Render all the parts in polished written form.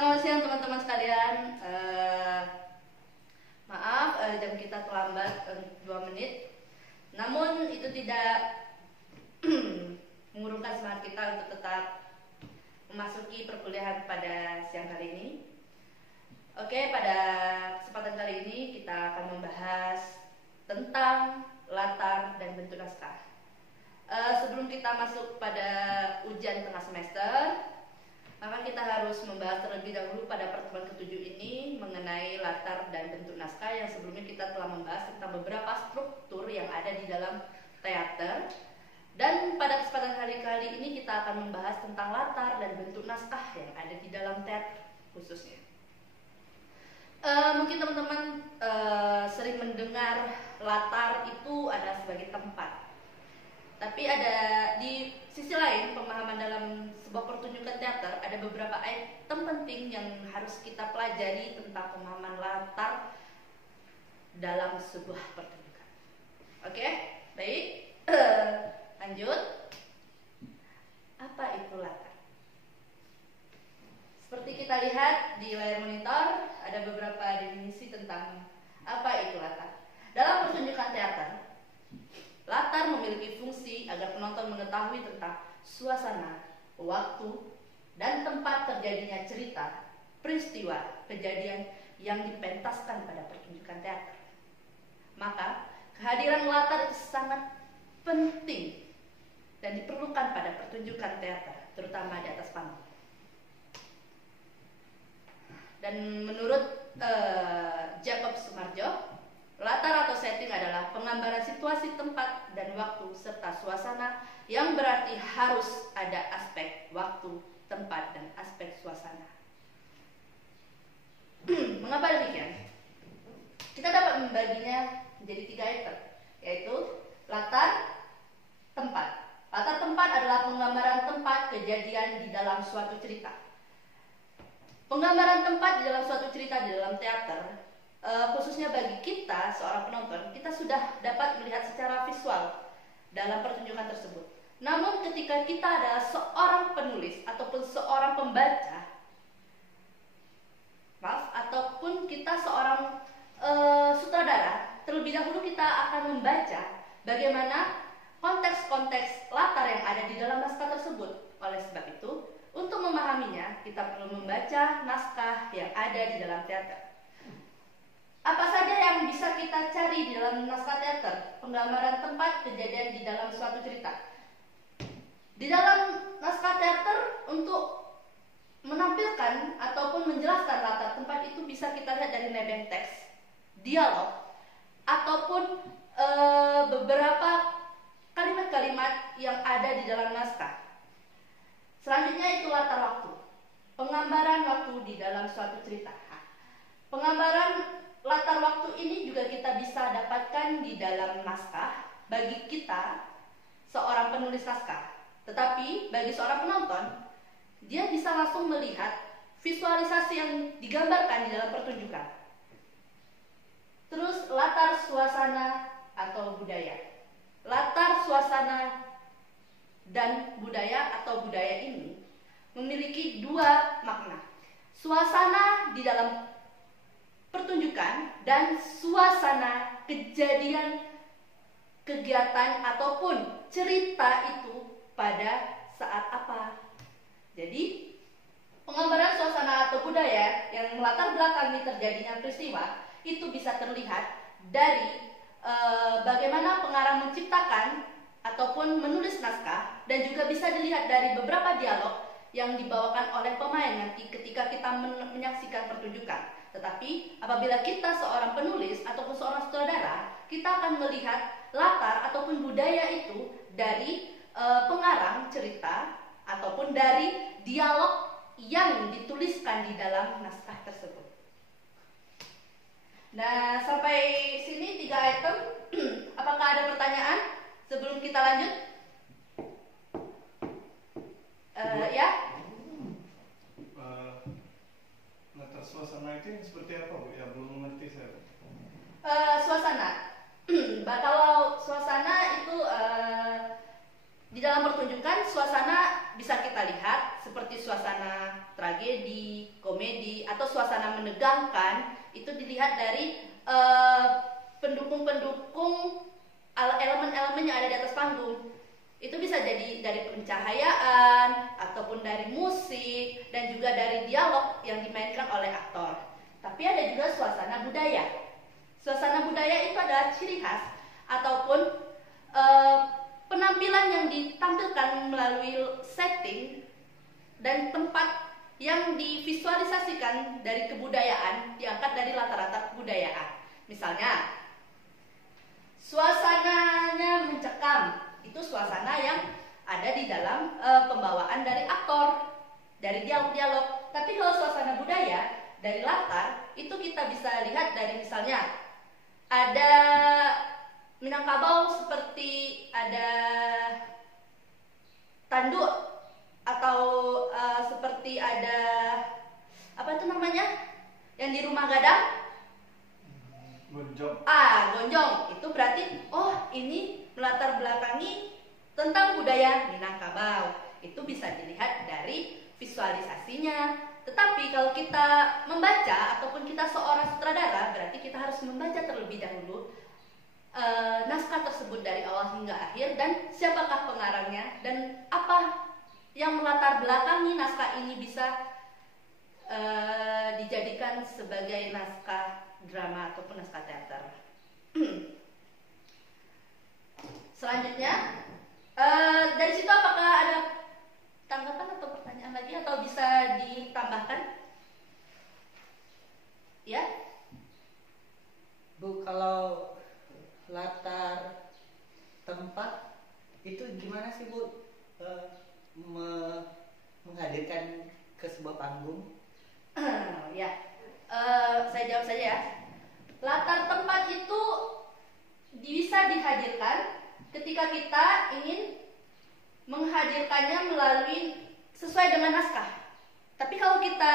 Selamat siang teman-teman sekalian. Maaf jam kita terlambat 2 menit. Namun itu tidak mengurungkan semangat kita untuk tetap memasuki perkuliahan pada siang kali ini. Oke, pada kesempatan kali ini kita akan membahas tentang latar dan bentuk naskah. Sebelum kita masuk pada ujian tengah semester, maka kita harus membahas terlebih dahulu pada pertemuan ke-7 ini mengenai latar dan bentuk naskah, yang sebelumnya kita telah membahas tentang beberapa struktur yang ada di dalam teater. Dan pada kesempatan kali ini kita akan membahas tentang latar dan bentuk naskah yang ada di dalam teater khususnya. Mungkin teman-teman sering mendengar latar itu ada sebagai tempat. Tapi ada di sisi lain, pemahaman dalam sebuah pertunjukan teater, ada beberapa item penting yang harus kita pelajari tentang pemahaman latar dalam sebuah pertunjukan. Oke, baik. Lanjut. Apa itu latar? Seperti kita lihat di layar monitor, ada beberapa definisi tentang apa itu latar. Dalam pertunjukan teater, latar memiliki fungsi agar penonton mengetahui tentang suasana, waktu, dan tempat terjadinya cerita, peristiwa, kejadian yang dipentaskan pada pertunjukan teater. Maka, kehadiran latar itu sangat penting dan diperlukan pada pertunjukan teater, terutama di atas panggung. Dan menurut Jacob Sumarjo, latar atau setting adalah penggambaran situasi, tempat, dan waktu serta suasana, yang berarti harus ada aspek waktu, tempat, dan aspek suasana. Mengapa demikian? Kita dapat membaginya menjadi 3 item, yaitu latar, tempat. Latar tempat adalah penggambaran tempat kejadian di dalam suatu cerita. Penggambaran tempat di dalam suatu cerita di dalam teater, khususnya bagi kita seorang penonton, kita sudah dapat melihat secara visual dalam pertunjukan tersebut. Namun ketika kita adalah seorang penulis ataupun seorang pembaca, ataupun kita seorang sutradara, terlebih dahulu kita akan membaca bagaimana konteks-konteks latar yang ada di dalam naskah tersebut. Oleh sebab itu, untuk memahaminya, kita perlu membaca naskah yang ada di dalam teater. Apa saja yang bisa kita cari di dalam naskah teater? Penggambaran tempat kejadian di dalam suatu cerita. Di dalam naskah teater, untuk menampilkan ataupun menjelaskan latar tempat itu bisa kita lihat dari nebeng teks, dialog, ataupun beberapa kalimat-kalimat yang ada di dalam naskah. Selanjutnya itu latar waktu. Penggambaran waktu di dalam suatu cerita. Penggambaran latar waktu ini juga kita bisa dapatkan di dalam naskah bagi kita seorang penulis naskah. Tetapi bagi seorang penonton, dia bisa langsung melihat visualisasi yang digambarkan di dalam pertunjukan. Terus latar suasana atau budaya. Latar suasana dan budaya atau budaya ini memiliki 2 makna. Suasana di dalam pertunjukan dan suasana kejadian, kegiatan ataupun cerita itu pada saat apa. Jadi penggambaran suasana atau budaya yang melatar belakangi terjadinya peristiwa itu bisa terlihat dari bagaimana pengarang menciptakan ataupun menulis naskah, dan juga bisa dilihat dari beberapa dialog yang dibawakan oleh pemain nanti ketika kita menyaksikan pertunjukan. Tetapi apabila kita seorang penulis ataupun seorang sutradara, kita akan melihat latar ataupun budaya itu dari pengarang cerita ataupun dari dialog yang dituliskan di dalam naskah tersebut. Nah, sampai sini 3 item. Apakah ada pertanyaan sebelum kita lanjut? Ya? Latar suasana itu seperti apa, Bu? Ya, belum mengerti saya. Suasana. Kalau suasana itu di dalam pertunjukan, suasana bisa kita lihat seperti suasana tragedi, komedi, komedi atau suasana menegangkan, itu dilihat dari pendukung-pendukung elemen-elemen yang ada di atas panggung. Itu bisa jadi dari pencahayaan ataupun dari musik dan juga dari dialog yang dimainkan oleh aktor. Tapi ada juga suasana budaya. Suasana budaya itu adalah ciri khas ataupun penampilan yang ditampilkan melalui setting dan tempat yang divisualisasikan dari kebudayaan, diangkat dari latar-latar kebudayaan. Misalnya, suasananya mencekam, itu suasana yang ada di dalam pembawaan dari aktor, dari dialog-dialog. Tapi kalau suasana budaya, dari latar, itu kita bisa lihat dari misalnya, ada Minangkabau seperti ada tanduk atau seperti ada apa itu namanya yang di rumah gadang, Gonjong. gonjong. Itu berarti ini melatar belakangi tentang budaya Minangkabau. Itu bisa dilihat dari visualisasinya. Tetapi kalau kita membaca ataupun kita seorang sutradara, berarti kita harus membaca terlebih dahulu naskah tersebut dari awal hingga akhir, dan siapakah pengarangnya dan apa yang melatar belakangi naskah ini bisa dijadikan sebagai naskah drama ataupun naskah teater. Selanjutnya, dari situ apakah ada tanggapan atau pertanyaan lagi atau bisa ditambahkan? Ya, Bu, kalau latar tempat itu gimana sih, Bu, menghadirkan ke sebuah panggung? Ya, saya jawab saja ya. Latar tempat itu bisa dihadirkan ketika kita ingin menghadirkannya melalui sesuai dengan naskah. Tapi kalau kita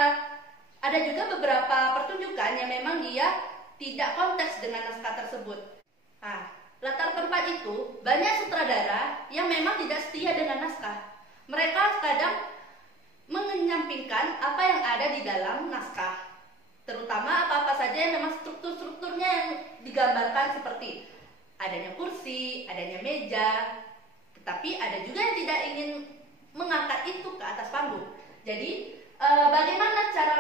ada juga beberapa pertunjukan yang memang dia tidak konteks dengan naskah tersebut. Nah, latar tempat itu banyak sutradara yang memang tidak setia dengan naskah. Mereka kadang menyampingkan apa yang ada di dalam naskah, terutama apa-apa saja yang memang struktur-strukturnya yang digambarkan seperti adanya kursi, adanya meja. Tetapi ada juga yang tidak ingin mengangkat itu ke atas panggung. Jadi bagaimana cara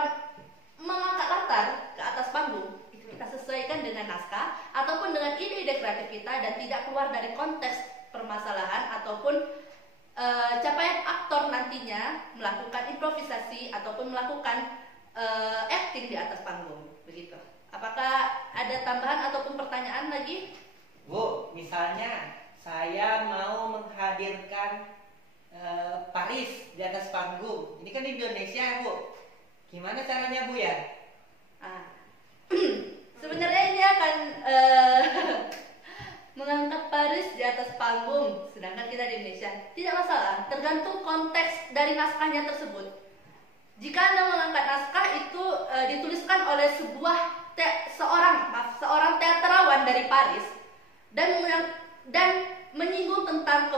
mengangkat latar ke atas panggung? Itu kita sesuaikan dengan naskah ataupun dengan ide-ide kreatif kita dan tidak keluar dari konteks permasalahan ataupun capaian aktor nantinya melakukan improvisasi ataupun melakukan acting di atas panggung. Begitu. Apakah ada tambahan ataupun pertanyaan lagi? Bu, misalnya saya mau menghadirkan Paris di atas panggung. Ini kan di Indonesia, Bu. Gimana caranya, Bu, ya? Sebenarnya ini akan mengangkat Paris di atas panggung, sedangkan kita di Indonesia. Tidak masalah, tergantung konteks dari naskahnya tersebut. Jika Anda mengangkat naskah itu dituliskan oleh seorang teatrawan dari Paris dan menyinggung tentang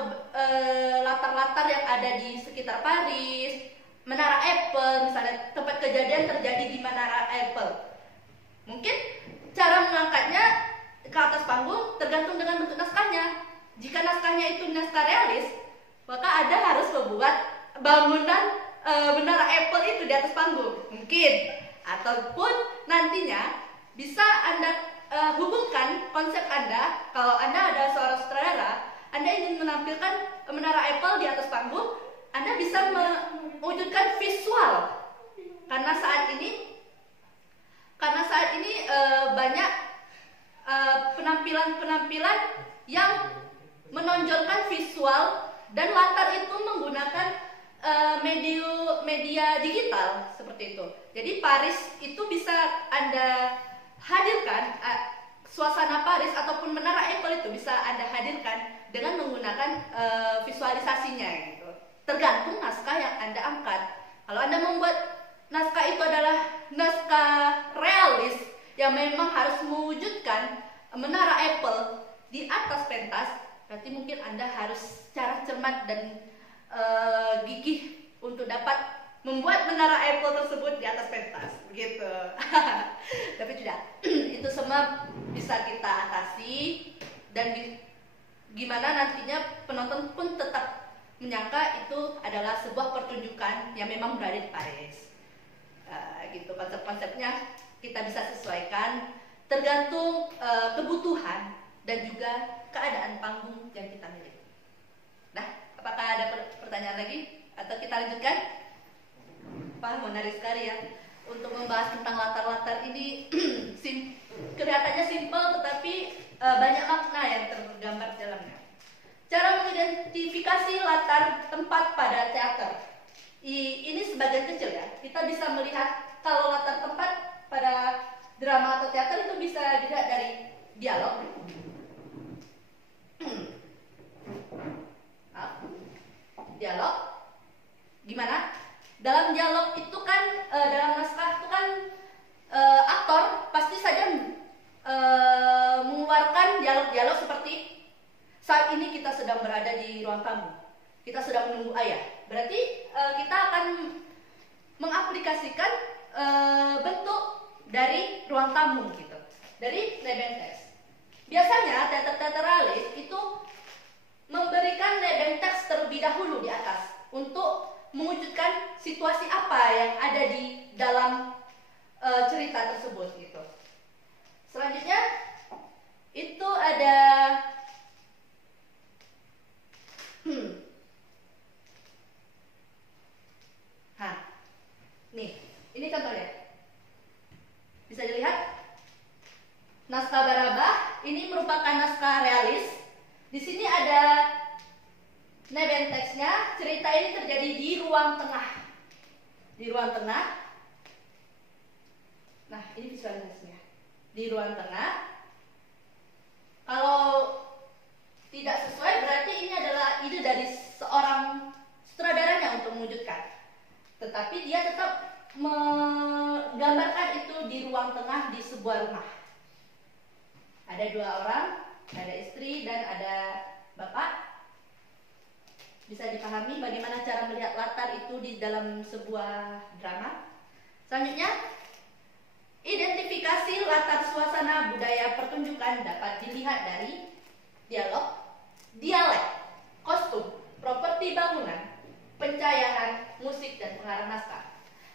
latar-latar yang ada di sekitar Paris, Menara Eiffel, misalnya tempat kejadian terjadi di Menara Eiffel. Mungkin cara mengangkatnya ke atas panggung tergantung dengan bentuk naskahnya. Jika naskahnya itu naskah realis, maka Anda harus membuat bangunan Menara Eiffel itu di atas panggung. Mungkin, ataupun nantinya bisa Anda hubungkan konsep Anda. Kalau Anda adalah seorang sutradara, Anda ingin menampilkan Menara Eiffel di atas panggung, Anda bisa mewujudkan visual. Karena saat ini banyak penampilan-penampilan yang menonjolkan visual dan latar itu menggunakan media digital seperti itu. Jadi Paris itu bisa Anda hadirkan, suasana Paris ataupun Menara Eiffel itu bisa Anda hadirkan dengan menggunakan visualisasinya gitu. Tergantung naskah yang Anda angkat. Kalau Anda membuat naskah itu adalah naskah realis yang memang harus mewujudkan Menara Eiffel di atas pentas, berarti mungkin Anda harus secara cermat dan gigih untuk dapat membuat menara Eiffel tersebut di atas pentas, begitu. Tapi tidak, itu semua bisa kita atasi dan gimana nantinya penonton pun tetap menyangka itu adalah sebuah pertunjukan yang memang berada di Paris. Gitu konsep-konsepnya kita bisa sesuaikan tergantung kebutuhan dan juga keadaan panggung yang kita miliki. Nah, apakah ada pertanyaan lagi atau kita lanjutkan? Pak, menarik sekali ya untuk membahas tentang latar-latar ini. Kelihatannya simpel tetapi banyak makna yang tergambar di dalamnya. Cara mengidentifikasi latar tempat pada teater. Ini sebagian kecil ya. Kita bisa melihat kalau latar tempat pada drama atau teater itu bisa dilihat dari dialog. Dialog gimana? Dalam dialog itu kan dalam naskah itu kan aktor pasti saja mengeluarkan dialog-dialog seperti saat ini kita sedang berada di ruang tamu, kita sedang menunggu ayah. Berarti kita akan mengaplikasikan bentuk dari ruang tamu gitu, dari Nebenteks. Biasanya teater-teateralis itu memberikan Nebenteks terlebih dahulu di atas untuk mewujudkan situasi apa yang ada di dalam cerita tersebut gitu. Selanjutnya itu ada nih, ini contohnya. Bisa dilihat naskah Baraba ini merupakan naskah realis. Di sini ada Nebentextnya. Cerita ini terjadi di ruang tengah. Di ruang tengah. Nah, ini visualisasinya. Di ruang tengah. Kalau tidak sesuai berarti ini adalah ide dari seorang sutradaranya untuk mewujudkan. Tetapi dia tetap menggambarkan itu di ruang tengah di sebuah rumah. Ada dua orang, ada istri dan ada bapak. Bisa dipahami bagaimana cara melihat latar itu di dalam sebuah drama. Selanjutnya, identifikasi latar suasana budaya pertunjukan dapat dilihat dari dialog, dialek, kostum, properti bangunan, pencahayaan, musik, dan pengarang naskah.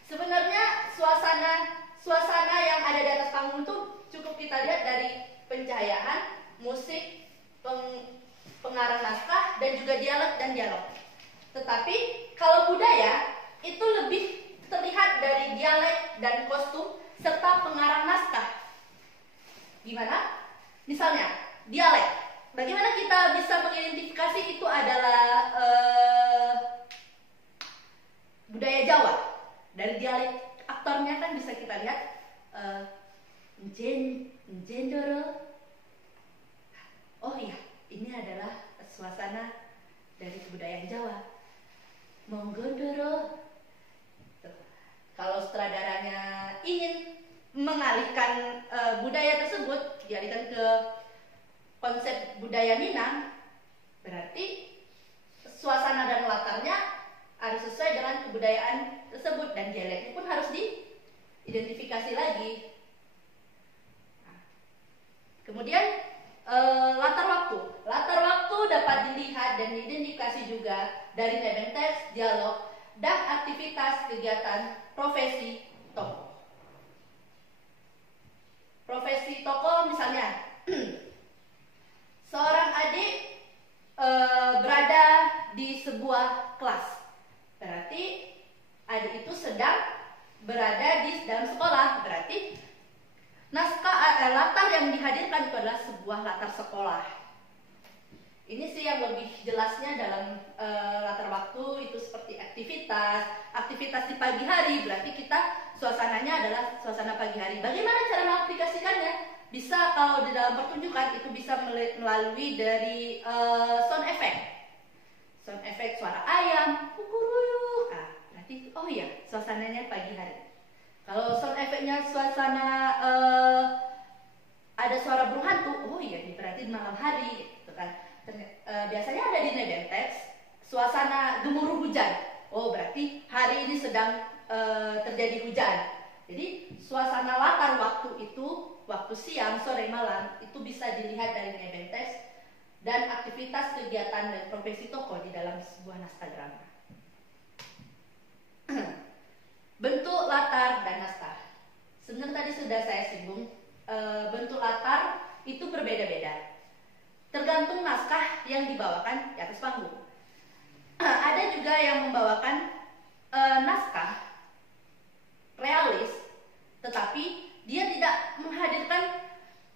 Sebenarnya suasana yang ada di atas panggung itu cukup kita lihat dari pencahayaan, musik, pengarang naskah, dan juga dialog. Tetapi kalau budaya itu lebih terlihat dari dialek dan kostum serta pengarang naskah. Gimana? Misalnya dialek. Bagaimana kita bisa mengidentifikasi itu adalah budaya Jawa? Dari dialek aktornya kan bisa kita lihat Njendoro. Oh iya, ini adalah suasana dari kebudayaan Jawa. Monggondoro. Kalau sutradaranya ingin mengalihkan budaya tersebut, dialihkan ke konsep budaya Minang, berarti suasana dan latarnya harus sesuai dengan kebudayaan tersebut dan dialeknya pun harus diidentifikasi lagi. Nah, kemudian latar waktu dapat dilihat dan diidentifikasi juga dari Nebenteks, dialog, dan aktivitas kegiatan profesi tokoh. Profesi tokoh misalnya seorang adik berada di sebuah kelas. Berarti adik itu sedang berada di dalam sekolah. Berarti latar yang dihadirkan itu adalah sebuah latar sekolah. Ini sih yang lebih jelasnya dalam latar waktu itu seperti aktivitas di pagi hari. Berarti kita suasananya adalah suasana pagi hari. Bagaimana cara mengaplikasikannya? Bisa kalau di dalam pertunjukan itu bisa melalui dari sound effect suara ayam, kukuruyuk. Berarti oh iya suasananya pagi hari. Kalau sound effectnya suasana ada suara burung hantu, oh iya ini berarti malam hari, gitu kan. Biasanya ada di Nebenteks suasana gemuruh hujan. oh berarti hari ini sedang terjadi hujan. Jadi suasana latar waktu itu, waktu siang, sore, malam itu bisa dilihat dari media teks dan aktivitas kegiatan dan profesi tokoh di dalam sebuah naskah drama. Bentuk latar dan naskah. Sebenarnya tadi sudah saya singgung, bentuk latar itu berbeda-beda, tergantung naskah yang dibawakan di atas panggung. Ada juga yang membawakan naskah realis, tetapi dia tidak menghadirkan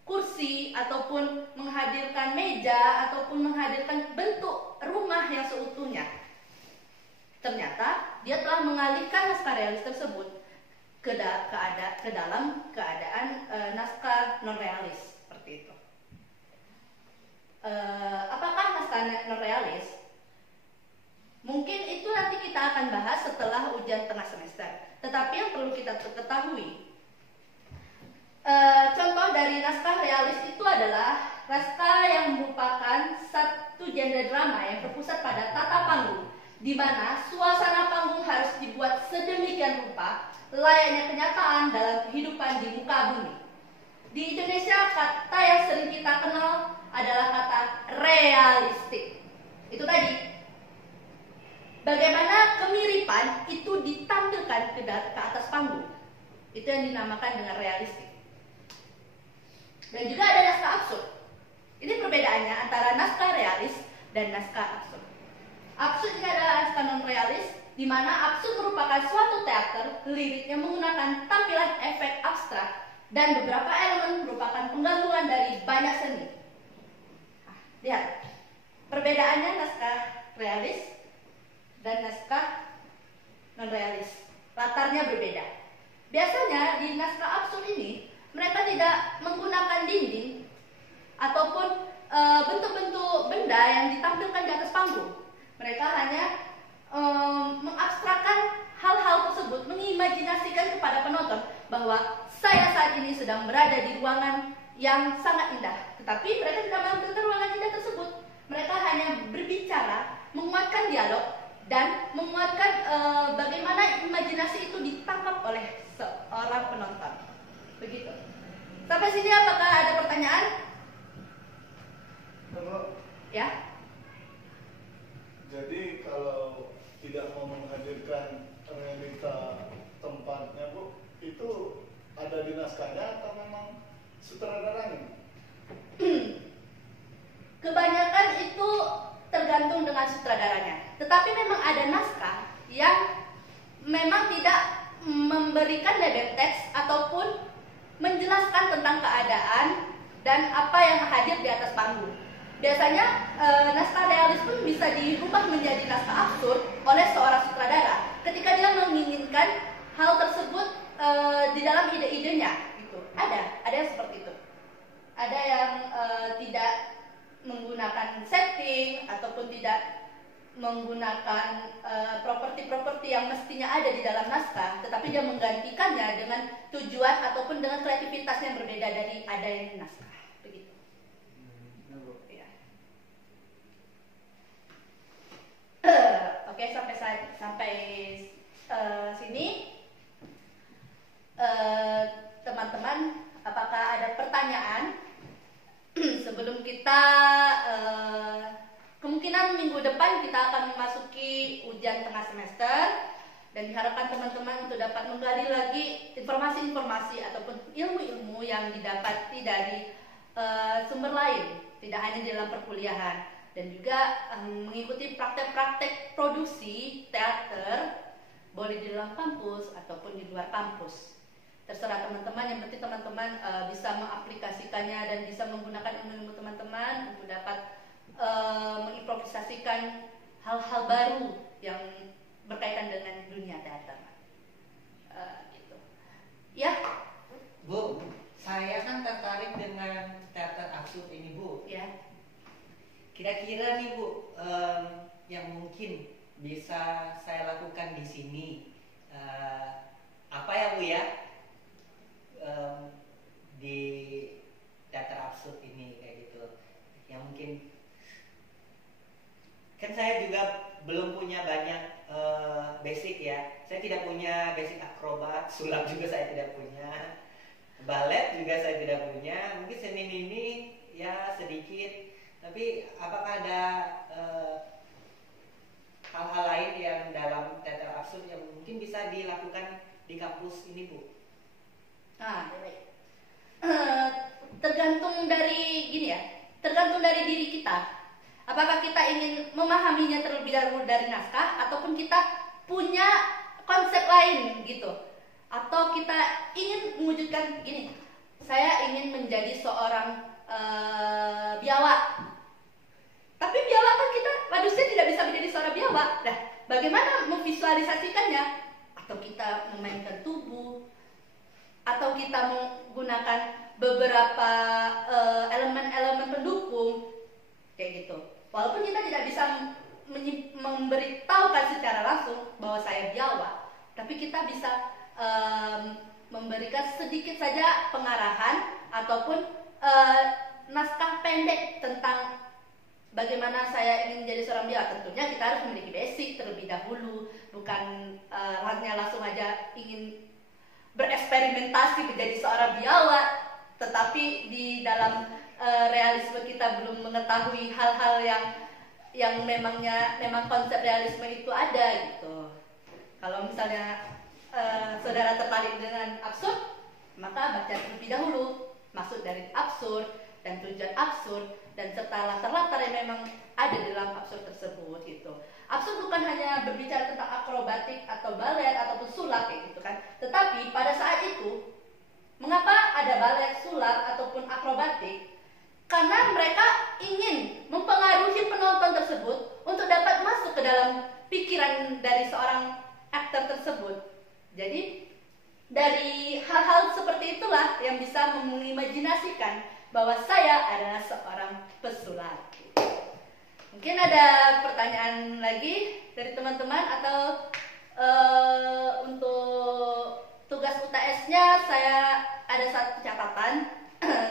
kursi ataupun menghadirkan meja ataupun menghadirkan bentuk rumah yang seutuhnya. Ternyata dia telah mengalihkan naskah realis tersebut ke dalam keadaan naskah non realis seperti itu. Apakah naskah non realis? Mungkin itu nanti kita akan bahas setelah ujian tengah semester. Tetapi yang perlu kita ketahui, contoh dari naskah realis itu adalah naskah yang merupakan satu genre drama yang berpusat pada tata panggung, di mana suasana panggung harus dibuat sedemikian rupa layaknya kenyataan dalam kehidupan di muka bumi. Di Indonesia kata yang sering kita kenal adalah kata realistik. Itu tadi. Bagaimana kemiripan itu ditampilkan ke atas panggung. Itu yang dinamakan dengan realistik. Dan juga ada naskah absurd. Ini perbedaannya antara naskah realis dan naskah absurd. Absurd ini adalah naskah non realis, di mana absurd merupakan suatu teater lirik yang menggunakan tampilan efek abstrak dan beberapa elemen merupakan penggabungan dari banyak seni. Lihat, perbedaannya naskah realis dan naskah non realis, latarnya berbeda. Biasanya di naskah absurd ini mereka tidak menggunakan dinding ataupun bentuk-bentuk benda yang ditampilkan di atas panggung. Mereka hanya mengabstrakkan hal-hal tersebut, mengimajinasikan kepada penonton bahwa saya saat ini sedang berada di ruangan yang sangat indah. Tetapi mereka tidak menampilkan ruangan indah tersebut. Mereka hanya berbicara, menguatkan dialog, dan menguatkan bagaimana imajinasi itu ditangkap oleh seorang penonton. Begitu. Sampai sini apakah ada pertanyaan? Ya. Jadi kalau tidak mau menghadirkan realita tempatnya, Bu, itu ada di naskahnya atau memang sutradaranya? Kebanyakan itu tergantung dengan sutradaranya. Tetapi memang ada naskah yang memang tidak memberikan label teks ataupun menjelaskan tentang keadaan dan apa yang hadir di atas panggung. Biasanya naskah realis pun bisa dirubah menjadi naskah absurd oleh seorang sutradara ketika dia menginginkan hal tersebut di dalam ide-idenya. Gitu. Ada yang seperti itu. Ada yang tidak menggunakan setting ataupun tidak menggunakan properti-properti yang mestinya ada di dalam naskah, tetapi dia menggantikannya dengan tujuan ataupun dengan kreativitas yang berbeda dari adanya naskah. Begitu. Ya. Oke, sampai sini, teman-teman, apakah ada pertanyaan? Sebelum kita kemungkinan minggu depan kita akan memasuki ujian tengah semester, dan diharapkan teman-teman untuk dapat menggali lagi informasi-informasi ataupun ilmu-ilmu yang didapati dari sumber lain, tidak hanya di dalam perkuliahan, dan juga mengikuti praktek-praktek produksi teater, boleh di dalam kampus ataupun di luar kampus. Terserah teman-teman, yang penting teman-teman bisa mengaplikasikannya dan bisa menggunakan ilmu-ilmu teman-teman untuk dapat mengimprovisasikan hal-hal baru yang berkaitan dengan dunia teater. Gitu. Ya, Bu, saya kan tertarik dengan teater absurd ini, Bu. Ya. Kira-kira nih, Bu, yang mungkin bisa saya lakukan di sini, apa ya, Bu ya? Di teater absurd ini kayak gitu, yang mungkin kan saya juga belum punya banyak basic ya. Saya tidak punya basic akrobat, sulap juga saya tidak punya, balet juga saya tidak punya. Mungkin seni ini ya sedikit. Tapi apakah ada hal-hal lain yang dalam teater absurd yang mungkin bisa dilakukan di kampus ini, Bu? Nah, baik. Tergantung dari gini ya, tergantung dari diri kita. Apakah kita ingin memahaminya terlebih dahulu dari naskah, ataupun kita punya konsep lain gitu, atau kita ingin mewujudkan gini, saya ingin menjadi seorang biawak. Tapi biawak kan kita manusia tidak bisa menjadi seorang biawak. Nah, bagaimana memvisualisasikannya? Atau kita memainkan tubuh, atau kita menggunakan beberapa elemen-elemen pendukung kayak gitu. Walaupun kita tidak bisa memberitahukan secara langsung bahwa saya biawak, tapi kita bisa memberikan sedikit saja pengarahan ataupun naskah pendek tentang bagaimana saya ingin menjadi seorang biawak. Tentunya kita harus memiliki basic terlebih dahulu, bukan hanya langsung aja ingin bereksperimentasi menjadi seorang biawak, tetapi di dalam realisme kita belum mengetahui hal-hal yang memang konsep realisme itu ada gitu. Kalau misalnya saudara tertarik dengan absurd, maka baca terlebih dahulu maksud dari absurd dan tujuan absurd dan serta latar-latar yang memang ada di dalam absurd tersebut gitu. Absurd bukan hanya berbicara tentang akrobatik atau balet ataupun sulap kayak gitu kan, tetapi pada saat itu mengapa ada balet, sulap ataupun akrobatik? Karena mereka ingin mempengaruhi penonton tersebut untuk dapat masuk ke dalam pikiran dari seorang aktor tersebut. Jadi dari hal-hal seperti itulah yang bisa mengimajinasikan bahwa saya adalah seorang pesulap. Mungkin ada pertanyaan lagi dari teman-teman, atau untuk tugas UTS-nya saya ada satu catatan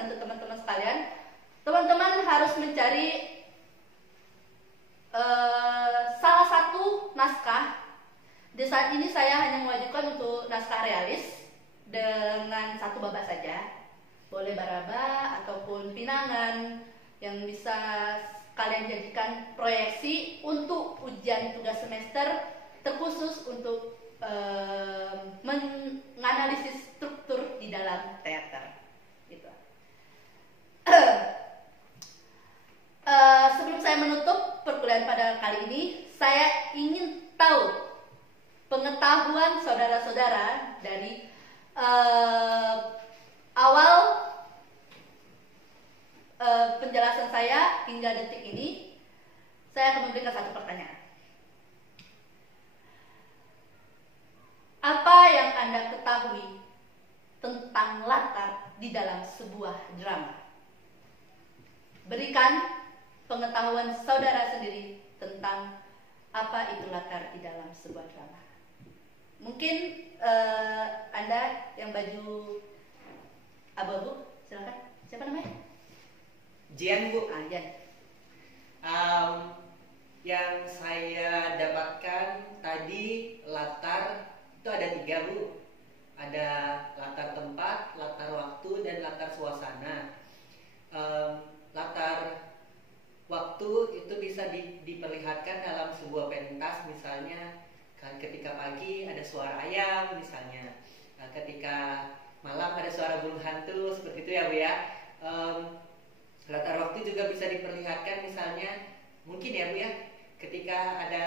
untuk teman-teman sekalian. Teman-teman harus mencari salah satu naskah. Di saat ini saya hanya mewajibkan untuk naskah realis dengan satu babak saja. Boleh baraba ataupun pinangan yang bisa kalian jadikan proyeksi untuk ujian tugas semester, terkhusus untuk menganalisis struktur di dalam teater. Gitu. Sebelum saya menutup perkuliahan pada kali ini, saya ingin tahu pengetahuan saudara-saudara dari awal penjelasan saya hingga detik ini. Saya akan memberikan satu pertanyaan. Apa yang Anda ketahui tentang latar di dalam sebuah drama? Berikan pengetahuan saudara sendiri tentang apa itu latar di dalam sebuah drama. Mungkin Anda yang baju abu-abu, silakan. Siapa namanya? Jian, Bu. Jian. Yang saya dapatkan tadi latar itu ada 3, Bu. Ada latar tempat, latar waktu, dan latar suasana. Latar waktu itu bisa diperlihatkan dalam sebuah pentas, misalnya ketika pagi ada suara ayam misalnya, ketika malam ada suara burung hantu, seperti itu ya, Bu ya. Latar waktu juga bisa diperlihatkan, misalnya mungkin ya, Bu ya, ketika ada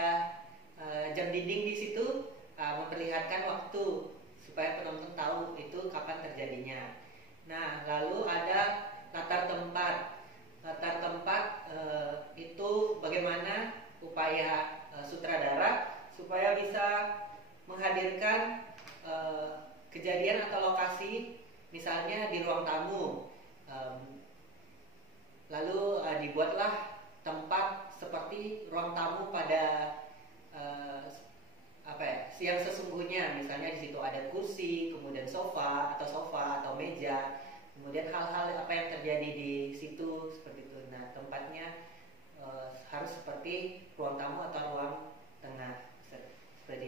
jam dinding di situ, memperlihatkan waktu supaya penonton tahu itu kapan terjadinya. Nah, lalu ada latar tempat. Latar tempat itu bagaimana upaya sutradara supaya bisa menghadirkan kejadian atau lokasi, misalnya di ruang tamu. Lalu dibuatlah tempat seperti ruang tamu pada yang sesungguhnya, misalnya di situ ada kursi, kemudian sofa atau meja, kemudian hal-hal apa yang terjadi di situ seperti itu. Nah, tempatnya harus seperti ruang tamu atau ruang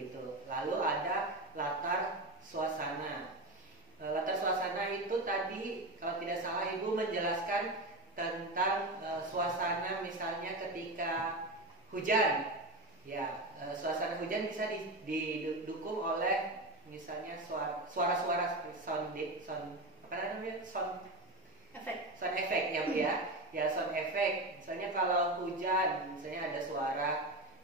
begitu. Lalu ada latar suasana. Latar suasana itu tadi kalau tidak salah Ibu menjelaskan tentang suasana misalnya ketika hujan. Ya, suasana hujan bisa didukung oleh misalnya suara-suara sound apa namanya? Sound effect ya Bu ya. Ya, sound effect. Misalnya kalau hujan, misalnya ada suara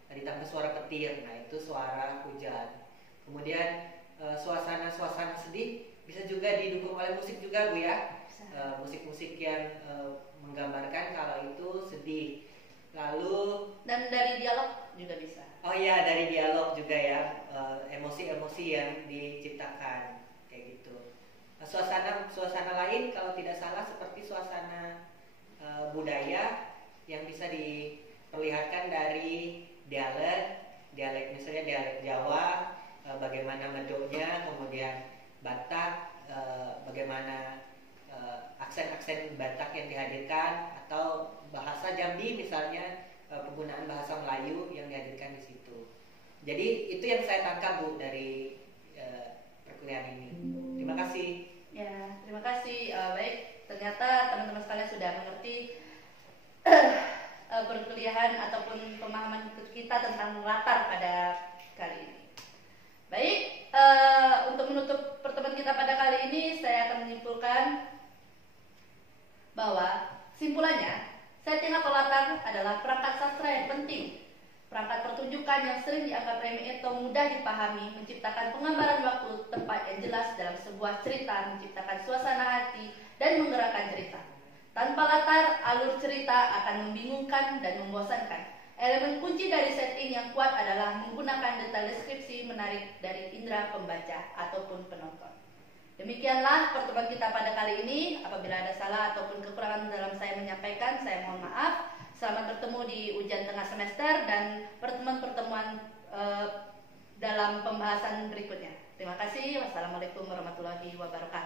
ditambah suara petir. Nah, itu suara hujan. Kemudian suasana sedih bisa juga didukung oleh musik juga Bu ya. Musik-musik yang menggambarkan kalau itu sedih. Lalu dan dari dialog juga bisa. Oh iya, dari dialog juga ya, emosi-emosi yang diciptakan kayak gitu. Suasana lain kalau tidak salah seperti suasana budaya yang bisa diperlihatkan dari dialek misalnya dialek Jawa, bagaimana medoknya, kemudian Batak, bagaimana aksen-aksen Batak yang dihadirkan, atau bahasa Jambi misalnya penggunaan bahasa Melayu yang dihadirkan di situ. Jadi itu yang saya tangkap Bu dari perkuliahan ini. Terima kasih. Ya, terima kasih. Baik, ternyata teman-teman sekalian sudah mengerti perkuliahan ataupun pemahaman kita tentang latar pada kali ini. Baik, untuk menutup pertemuan kita pada kali ini, saya akan menyimpulkan bahwa simpulannya, setting atau latar adalah perangkat sastra yang penting, perangkat pertunjukan yang sering dianggap remeh atau mudah dipahami, menciptakan penggambaran waktu, tempat yang jelas dalam sebuah cerita, menciptakan suasana hati, dan menggerakkan cerita. Tanpa latar, alur cerita akan membingungkan dan membosankan. Elemen kunci dari setting yang kuat adalah menggunakan detail deskripsi menarik dari indera pembaca ataupun penonton. Demikianlah pertemuan kita pada kali ini. Apabila ada salah ataupun kekurangan dalam saya menyampaikan, saya mohon maaf. Selamat bertemu di ujian tengah semester dan pertemuan-pertemuan dalam pembahasan berikutnya. Terima kasih. Wassalamualaikum warahmatullahi wabarakatuh.